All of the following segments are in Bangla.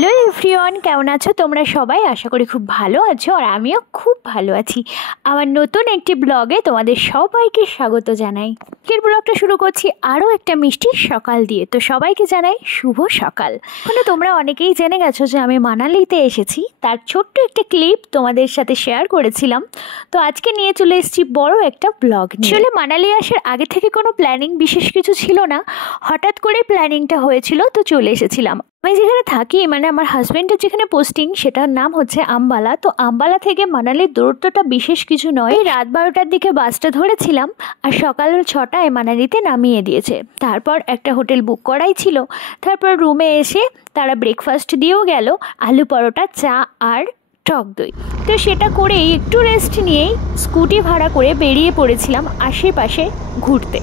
হ্যালো এভরিওয়ান, কেমন আছো তোমরা সবাই? আশা করি খুব ভালো আছো আর আমিও খুব ভালো আছি। আমার নতুন একটি ব্লগে তোমাদের সবাইকে স্বাগত জানাই। আজকের ব্লগটা শুরু করছি আরও একটা মিষ্টি সকাল দিয়ে। তো সবাইকে জানাই শুভ সকাল। মানে তোমরা অনেকেই জেনে গেছো যে আমি মানালিতে এসেছি, তার ছোট্ট একটা ক্লিপ তোমাদের সাথে শেয়ার করেছিলাম। তো আজকে নিয়ে চলে এসেছি বড় একটা ব্লগ। আসলে মানালি আসার আগে থেকে কোনো প্ল্যানিং বিশেষ কিছু ছিল না, হঠাৎ করে প্ল্যানিংটা হয়েছিল, তো চলে এসেছিলাম। আমি যেখানে থাকি, মানে আমার হাজব্যান্ডের যেখানে পোস্টিং, সেটার নাম হচ্ছে আম্বালা। তো আম্বালা থেকে মানালির দূরত্বটা বিশেষ কিছু নয়। রাত 12টার দিকে বাসটা ধরেছিলাম আর সকাল 6টায় মানালিতে নামিয়ে দিয়েছে। তারপর একটা হোটেল বুক করাই ছিল। তারপর রুমে এসে তারা ব্রেকফাস্ট দিয়েও গেল, আলু পরোটা, চা আর টক দই। তো সেটা করেই একটু রেস্ট নিয়েই স্কুটি ভাড়া করে বেরিয়ে পড়েছিলাম আশেপাশে ঘুরতে।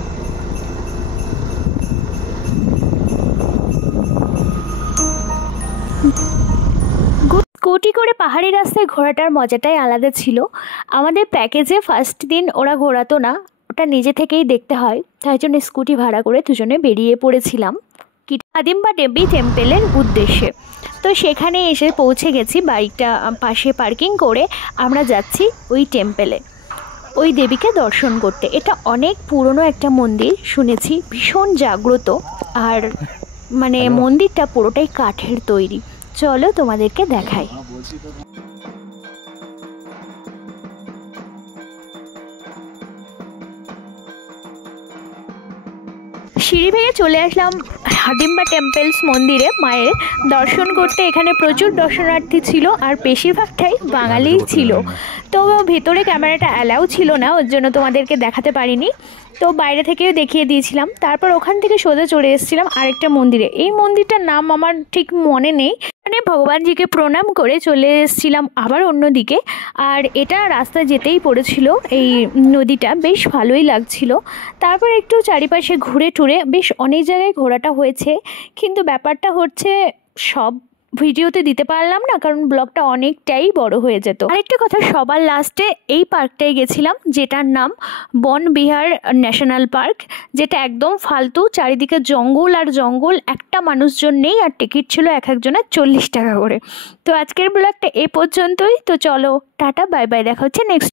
স্কুটি করে পাহাড়ি রাস্তায় ঘোরাটার মজাটাই আলাদা ছিল। আমাদের প্যাকেজে ফার্স্ট দিন ওরা ঘোরাতো না, ওটা নিজে থেকেই দেখতে হয়, তাই জন্য স্কুটি ভাড়া করে দুজনে বেরিয়ে পড়েছিলাম কাদিম্বা দেবী টেম্পেলের উদ্দেশ্যে। তো সেখানে এসে পৌঁছে গেছি, বাইকটা পাশে পার্কিং করে আমরা যাচ্ছি ওই টেম্পেলে, ওই দেবীকে দর্শন করতে। এটা অনেক পুরনো একটা মন্দির, শুনেছি ভীষণ জাগ্রত, আর মানে মন্দিরটা পুরোটাই কাঠের তৈরি। চলো তোমাদেরকে দেখাই। সিঁড়ি ভেঙে চলে আসলাম কাদিম্বা টেম্পলস মন্দিরে মায়ের দর্শন করতে। এখানে প্রচুর দর্শনার্থী ছিল আর বেশিরভাগটাই বাঙালিই ছিল। তো ভেতরে ক্যামেরাটা অ্যালাউ ছিল না, ওর জন্য তোমাদেরকে দেখাতে পারিনি, তো বাইরে থেকেও দেখিয়ে দিয়েছিলাম। তারপর ওখান থেকে সোজা চলে এসেছিলাম আরেকটা মন্দিরে। এই মন্দিরটার নাম আমার ঠিক মনে নেই। মানে ভগবানজিকে প্রণাম করে চলে এসেছিলাম আবার অন্যদিকে। আর এটা রাস্তা যেতেই পড়েছিল এই নদীটা, বেশ ভালোই লাগছিল। তারপর একটু চারিপাশে ঘুরে টুরে বেশ অনেক জায়গায় ঘোরাটা হয়েছে, কিন্তু ব্যাপারটা হচ্ছে সব ভিডিওতে দিতে পারলাম না, কারণ ব্লগটা অনেকটাই বড় হয়ে যেত। আরেকটা কথা, সবার লাস্টে এই পার্কটায় গেছিলাম যেটার নাম বন বিহার ন্যাশনাল পার্ক, যেটা একদম ফালতু, চারিদিকে জঙ্গল আর জঙ্গল, একটা মানুষজন নেই, আর টিকিট ছিল এক একজনের 40 টাকা করে। তো আজকের ব্লগটা এ পর্যন্তই। তো চলো টাটা, বাই বাই, দেখা হচ্ছে নেক্সট।